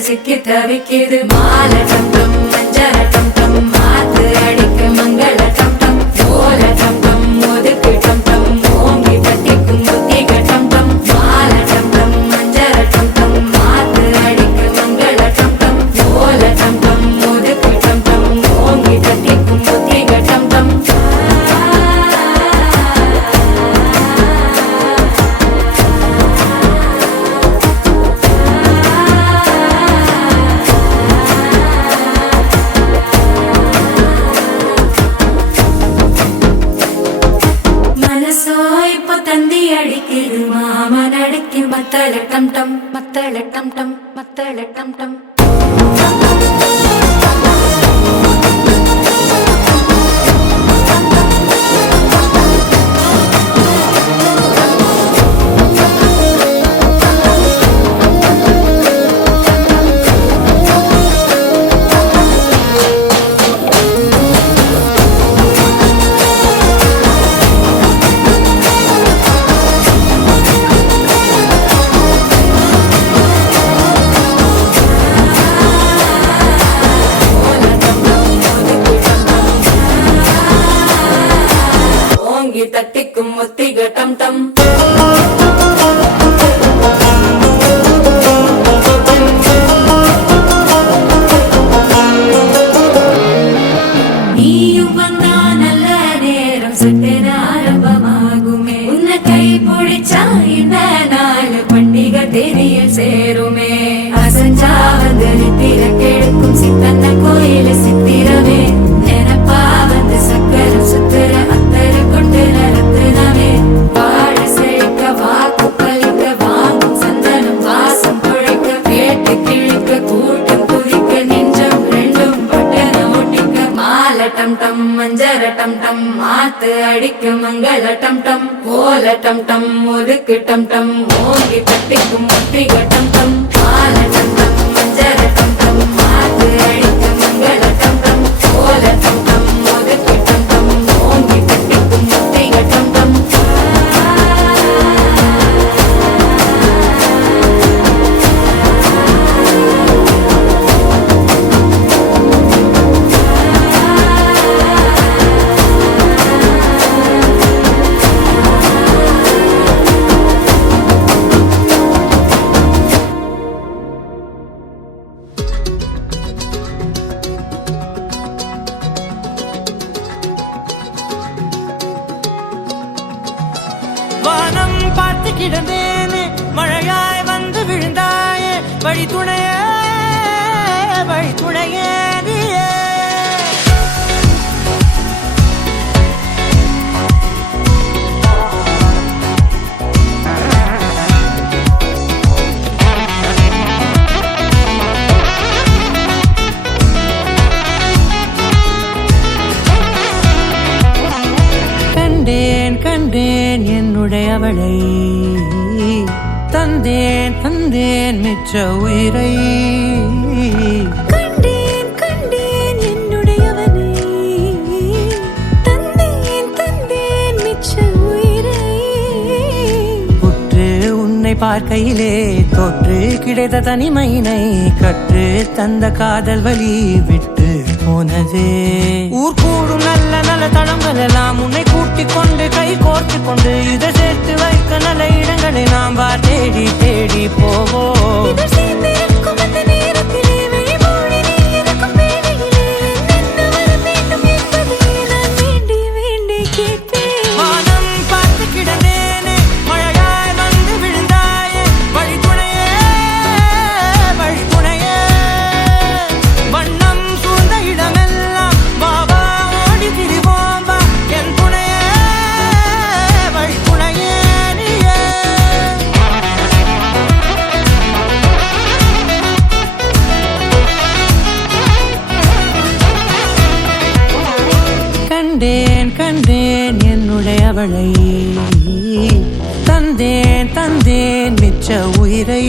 சிக்கி தவிக்கிது மால டம் டம் மஞ்சர டம் டம் மாத்து அடிக்க மங்கள டம் டம் ஓல டம் டம் ஒதுக்கு டம் டம் ஓங்கி தட்டிக்கும் புத்திக டம் டம் மால டம் டம் மஞ்சர டம் டம் மாத்து அடிக்க மங்கள டம் டம் ஓல டம் டம் ஒதுக்கு டம் டம் ஓங்கி தட்டிக்கும் புத்திக டம் டம் தந்தி அடிக்குது மாமன் அடிக்கு மத்தள டம் டம் மத்தள டம் டம் மத்தள டம் டம் தட்டிக்கும் முத்திக டம் டம் நீயும் வந்தா நல்ல நேரம் சட்டென ஆரம்பமாகுமே உன்னை கை பிடிச்சா இந்த நாள் பண்டிகை தேதியில் சேருமே அசஞ்சா வந்து நித்திர கெடுக்கும் சித்தன்ன கோயில சித்திரமே நினைப்பா வந்து சக்கரம் சுத்துற அத்தரு கொண்டு நடத்துனவே வாழ செழிக்க வாக்கு பலிக்க வாங்கும் சந்தனம் வாசம் குழைக்க கேட்டு கிழிக்க கூட்டம் குதிக்க நெஞ்சம் ரெண்டும் பட்டன ஒட்டிக்க மால டம் டம் மஞ்சர டம் டம் மாத்து அடிக்க மங்கள டம் டம் ஓல டம் டம் ஒதுக்கு டம் டம் ஓங்கி தட்டிக்கும் முத்திக டம் டம் மால டம் டம் மஞ்சர டம் டம் மாத்து அடிக்க மங்கள டம் டம் ஓல டம் டம் ஒதுக்கு டம் டம் ஓங்கி தட்டிக்கும் முத்திக டம் டம் வானம் பார்த்து கிடந்தேனே மழையாய் வந்து விழுந்தாயே வழி துணையே நீயே கண்டேன் என்னுடையவளை தந்தேன் மிச்ச உயிரை கண்டேன் என்னுடையவனை தந்தேன் மிச்ச உயிரை உற்று உன்னை பார்க்கையிலே தோற்று கிடைத்த தனிமையினை கற்று தந்த காதல் வழி விட்டு போனதே ஊர் கூடும் நல்ல நல்ல தளங்கள் எல்லாம் உன்னை கூட்டிக் கொண்டு கை கோர்த்து கொண்டு இதை சேர்த்து வைக்க நல்ல இடங்களை நாம் தேடி தேடி போவோம் கண்டேன் கண்டேன் என்னுடையவளை தந்தேன் தந்தேன் மிச்ச உயிரை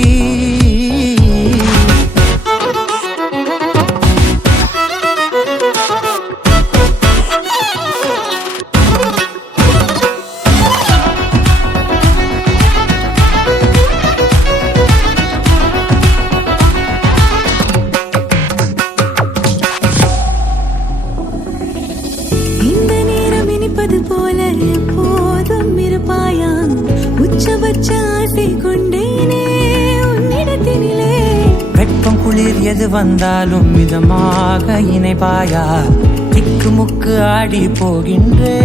இந்த நேரம் இனிப்பது போல எப்போதும் இருப்பாயா உச்சபட்ச ஆசை கொண்டேனே உன்னிடத்தினிலே வெப்பம் குளிர் எது வந்தாலும் மிதமாக இணைப்பாயா திக்கு முக்கு ஆடி போகின்றே